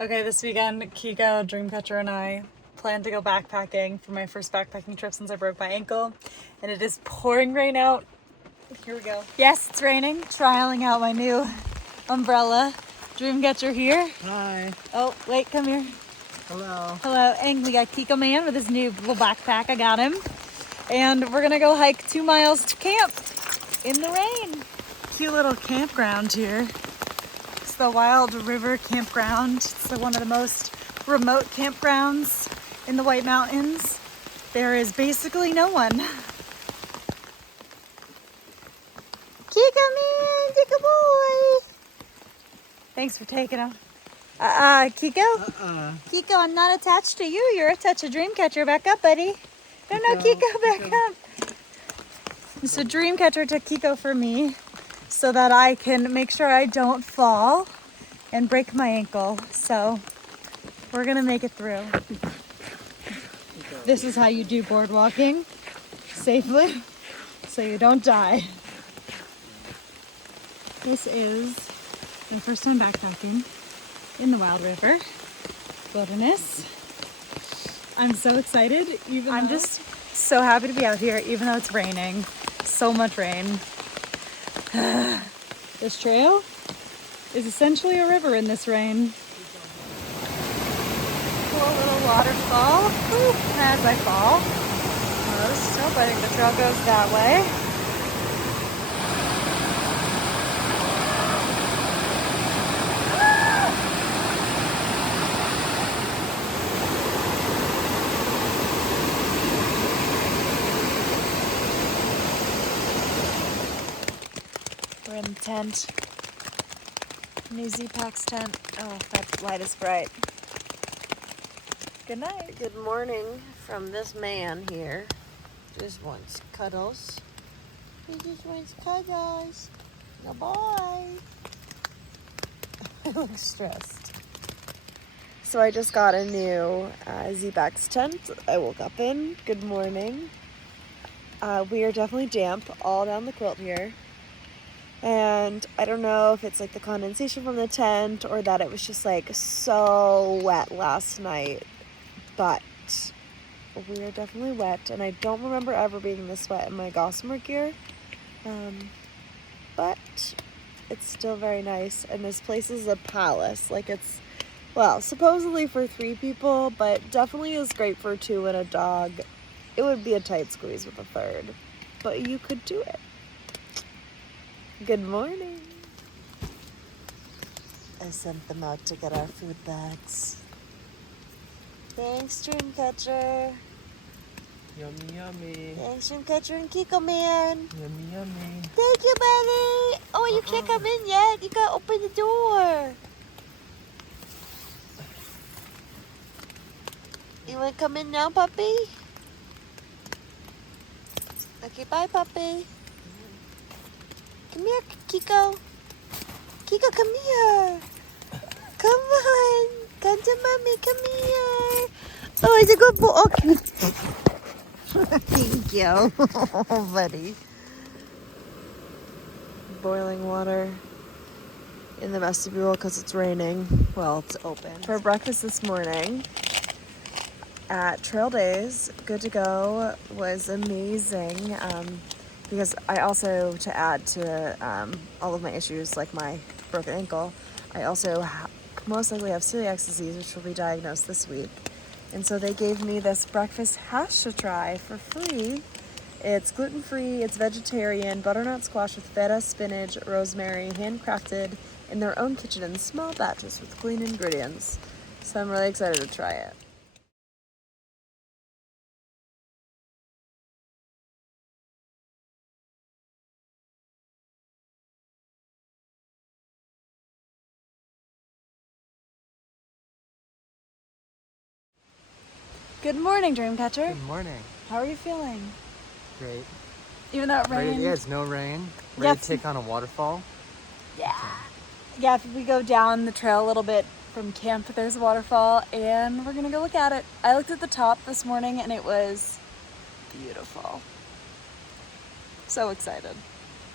Okay, this weekend, Kiko, Dreamcatcher, and I plan to go backpacking for my first backpacking trip since I broke my ankle. And it is pouring rain out. Here we go. Yes, it's raining. Trialing out my new umbrella. Dreamcatcher here. Hi. Oh, wait, come here. Hello. Hello. And we got Kiko Man with his new little backpack. I got him. And we're gonna go hike 2 miles to camp in the rain. Cute little campground here. It's the Wild River Campground. It's one of the most remote campgrounds in the White Mountains. There is basically no one. Kiko Man, Kiko boy. Thanks for taking him. Kiko? Kiko, I'm not attached to you. You're attached to Dreamcatcher. Back up, buddy. No, Kiko, back up. So Dreamcatcher took Kiko for me so that I can make sure I don't fall and break my ankle. So we're gonna make it through. This is how you do board walking safely so you don't die. This is my first time backpacking in the Wild River Wilderness. I'm so excited. I'm just so happy to be out here, even though it's raining. So much rain. This trail is essentially a river in this rain. Cool little waterfall. Whew, as I fall. Nope, I think the trail goes that way. We're in the tent. New Z-Packs tent. Oh, that light is bright. Good night. Good morning from this man here. Just wants cuddles. He just wants cuddles. No boy. I look stressed. So I just got a new Z-Packs tent I woke up in. Good morning. We are definitely damp all down the quilt here. And I don't know if it's like the condensation from the tent or that it was just like so wet last night, but we are definitely wet, and I don't remember ever being this wet in my Gossamer gear, but it's still very nice. And this place is a palace. Like, it's, well, supposedly for 3 people, but definitely is great for 2 and a dog. It would be a tight squeeze with a 3rd, but you could do it. Good morning. I sent them out to get our food bags. Thanks, Dreamcatcher. Yummy, yummy. Thanks, Dreamcatcher and Kiko Man. Yummy, yummy. Thank you, buddy. Oh, you can't come in yet. You gotta open the door. You wanna come in now, puppy? Okay, bye, puppy. Come here, Kiko. Kiko, come here. Come on. Come to mommy. Come here. Oh, he's a good boy. Okay. Thank you, oh, buddy. Boiling water in the vestibule because it's raining. Well, it's open. For breakfast this morning at Trail Days, Good to Go was amazing. Because I also, to add to all of my issues, like my broken ankle, I also most likely have celiac disease, which will be diagnosed this week. And so they gave me this breakfast hash to try for free. It's gluten-free, it's vegetarian, butternut squash with feta, spinach, rosemary, handcrafted in their own kitchen in small batches with clean ingredients. So I'm really excited to try it. Good morning, Dreamcatcher. Good morning. How are you feeling? Great. Even though it rained? Yeah, it's no rain. Ready to take on a waterfall? Yeah. Yeah, if we go down the trail a little bit from camp, there's a waterfall, and we're gonna go look at it. I looked at the top this morning, and it was beautiful. So excited.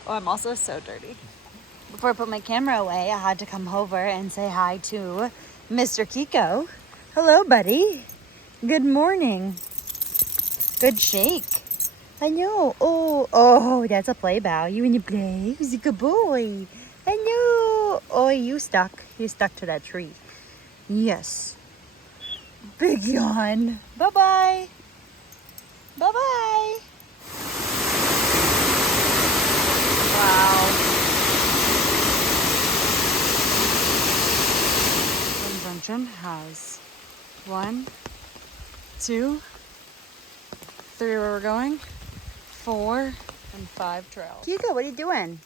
Oh, I'm also so dirty. Before I put my camera away, I had to come over and say hi to Mr. Kiko. Hello, buddy. Good morning. Good shake. I know. Oh, that's a play bow. You want to play? He's a good boy. I know. Oh, you stuck. You stuck to that tree. Yes. Big yawn. Bye-bye. Bye-bye. Wow. Convention has 1, 2, 3 where we're going, 4, and 5 trails. Kiko, what are you doing?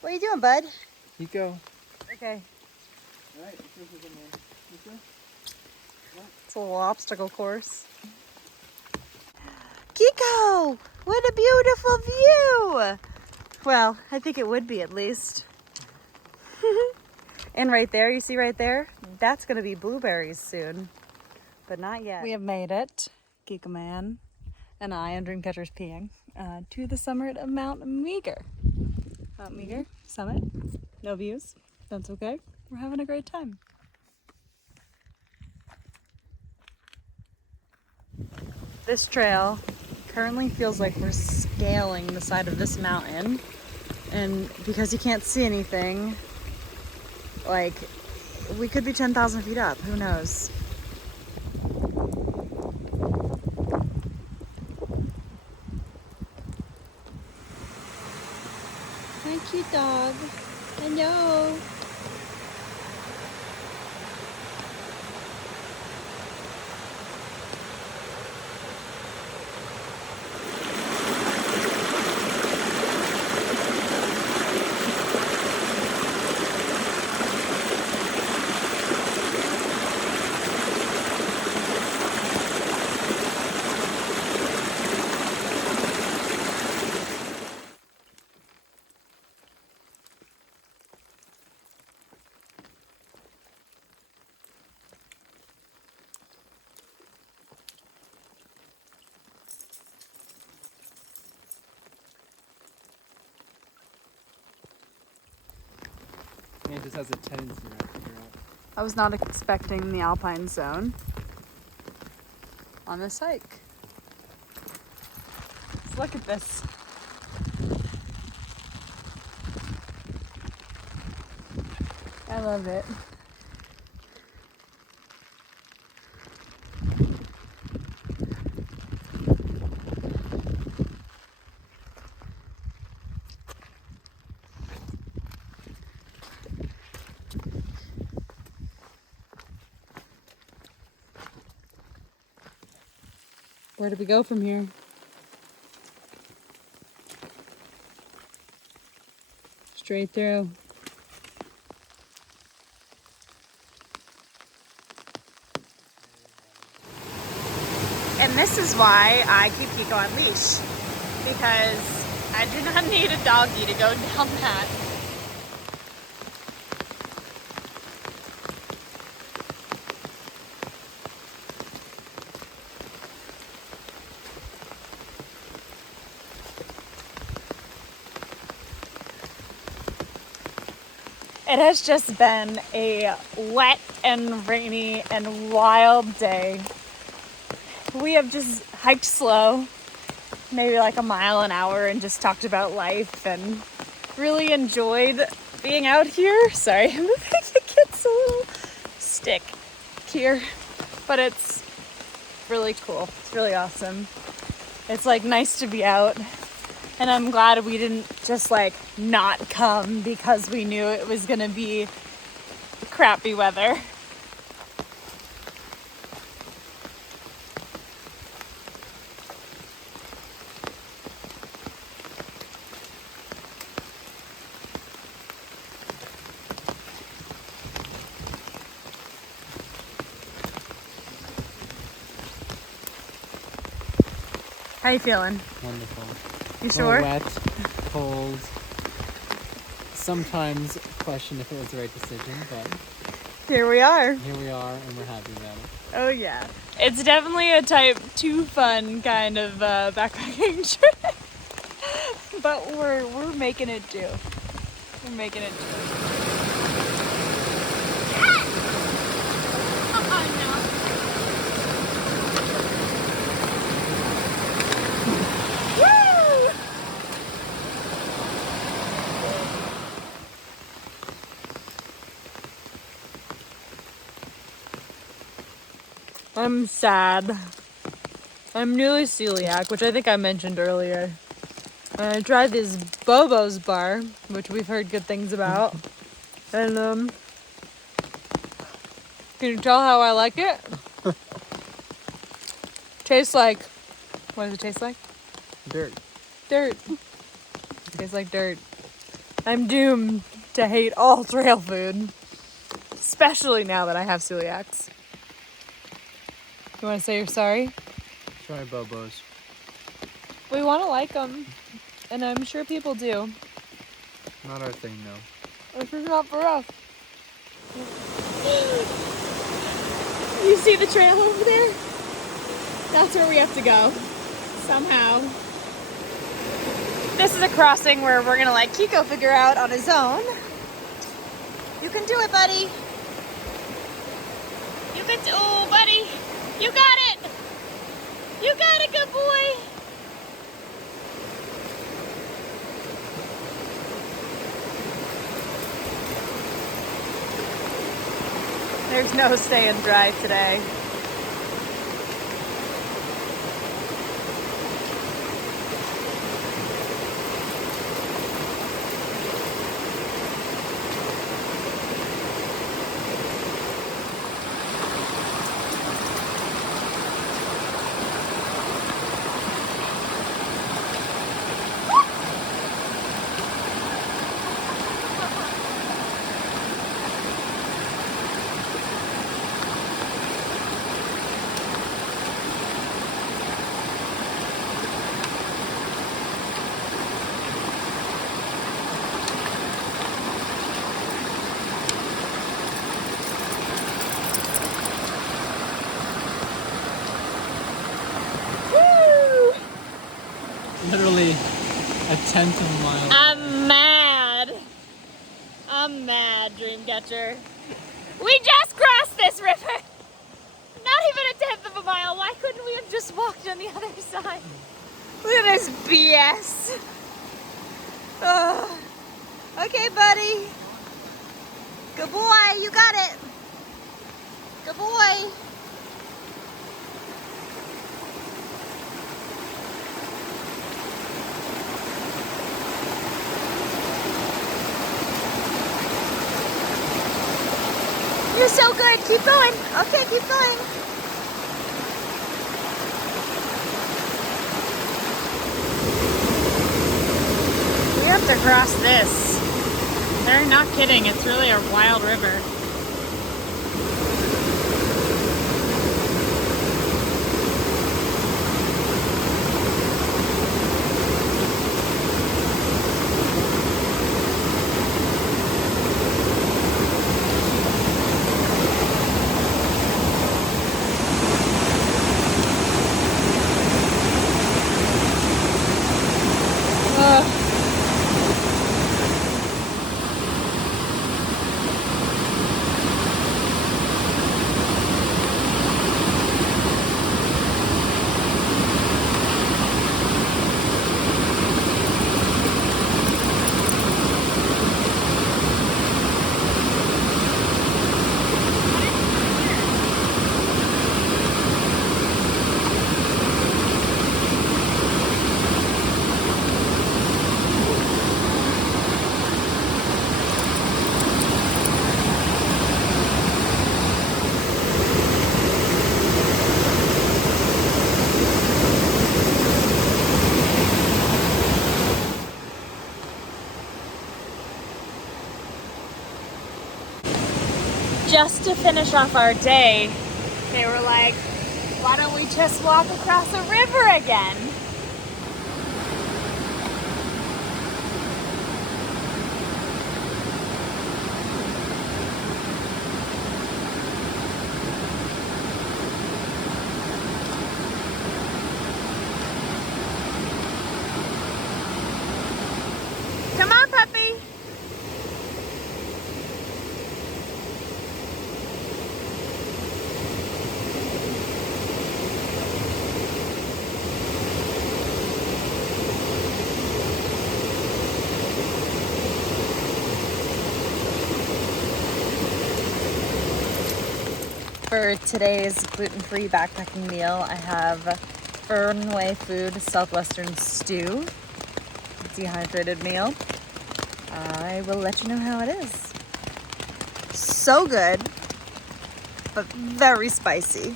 What are you doing, bud? Kiko. Okay. All right, Kiko. It's a little obstacle course. Kiko, what a beautiful view! Well, I think it would be at least. And right there, you see right there? That's gonna be blueberries soon, but not yet. We have made it, Kiko Man and I and Dreamcatcher's peeing, to the summit of Mount Meager. Mount Meager, summit, no views, that's okay. We're having a great time. This trail currently feels like we're scaling the side of this mountain, and because you can't see anything, like, we could be 10,000 feet up, who knows? Hi, cute dog. Hello. It just has a tendency right to figure out. I was not expecting the alpine zone on this hike. Let's look at this. I love it. Where do we go from here? Straight through. And this is why I keep Kiko on leash, because I do not need a doggy to go down that. It has just been a wet and rainy and wild day. We have just hiked slow, maybe like a mile an hour, and just talked about life and really enjoyed being out here. Sorry, I'm moving. It gets a little stick here, but it's really cool. It's really awesome. It's like nice to be out. And I'm glad we didn't just like not come because we knew it was gonna be crappy weather. How you feeling? Wonderful. You sure? Wet, cold. Sometimes question if it was the right decision, but Here we are. here we are and we're happy about it. Oh yeah. It's definitely a type 2 fun kind of backpacking trip. But we're making it do. We're making it do. I'm sad. I'm newly celiac, which I think I mentioned earlier. I tried this Bobo's bar, which we've heard good things about. And, can you tell how I like it? Tastes like, what does it taste like? Dirt. Dirt. Tastes like dirt. I'm doomed to hate all trail food, especially now that I have celiacs. You want to say you're sorry? Try Bobo's. We want to like them, and I'm sure people do. Not our thing, though. This is not for us. You see the trail over there? That's where we have to go. Somehow. This is a crossing where we're gonna let Kiko figure out on his own. You can do it, buddy. You can oh, buddy. You got it. You got it, good boy. There's no staying dry today. Literally a tenth of a mile. I'm mad, Dreamcatcher. We just crossed this river. Not even a tenth of a mile. Why couldn't we have just walked on the other side? Look at this BS. Okay, buddy. Good boy. You got it. Good boy. You're so good. Keep going. Okay, keep going. We have to cross this. They're not kidding. It's really a wild river. Just to finish off our day, they were like, why don't we just walk across the river again? Come on, puppy. For today's gluten-free backpacking meal, I have Fernway Food Southwestern Stew, dehydrated meal. I will let you know how it is. So good, but very spicy.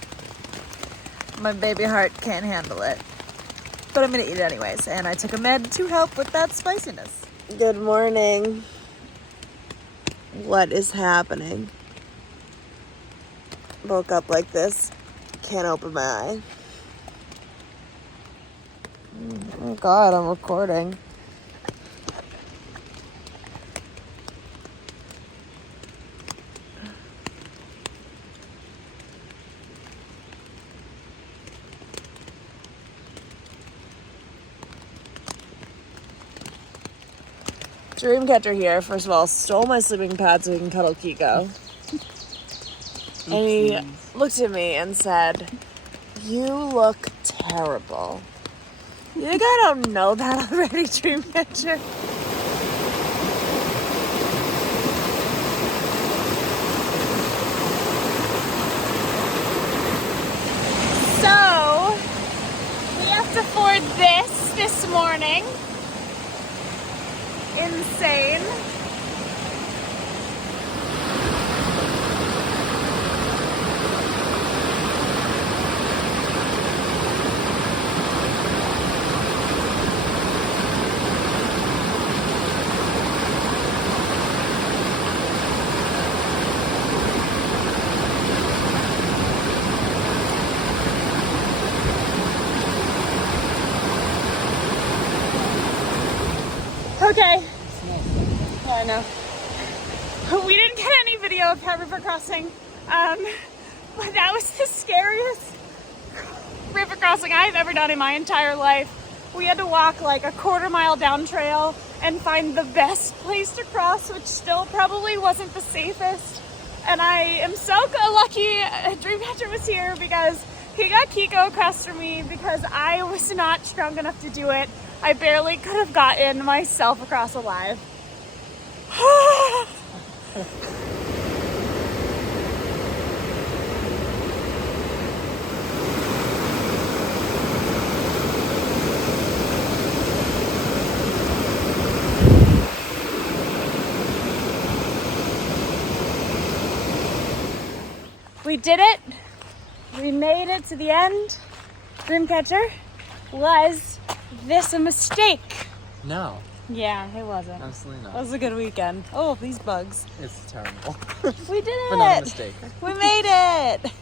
My baby heart can't handle it, but I'm gonna eat it anyways. And I took a med to help with that spiciness. Good morning. What is happening? Woke up like this. Can't open my eye. Oh God, I'm recording. Dreamcatcher here, first of all, stole my sleeping pad so we can cuddle Kiko. And he looked at me and said, "You look terrible." You think I don't know that already, Dreamcatcher? So, we have to ford this morning. Insane. Okay. I know. We didn't get any video of that river crossing, but that was the scariest river crossing I've ever done in my entire life. We had to walk like a quarter-mile down trail and find the best place to cross, which still probably wasn't the safest. And I am so lucky Dreamcatcher was here because he got Kiko across from me because I was not strong enough to do it. I barely could have gotten myself across alive. We did it. We made it to the end. Dreamcatcher, was this a mistake? No, Yeah, it wasn't. absolutely It not. was a good weekend. Oh, these bugs. It's terrible. We did it. But not a mistake. We made it.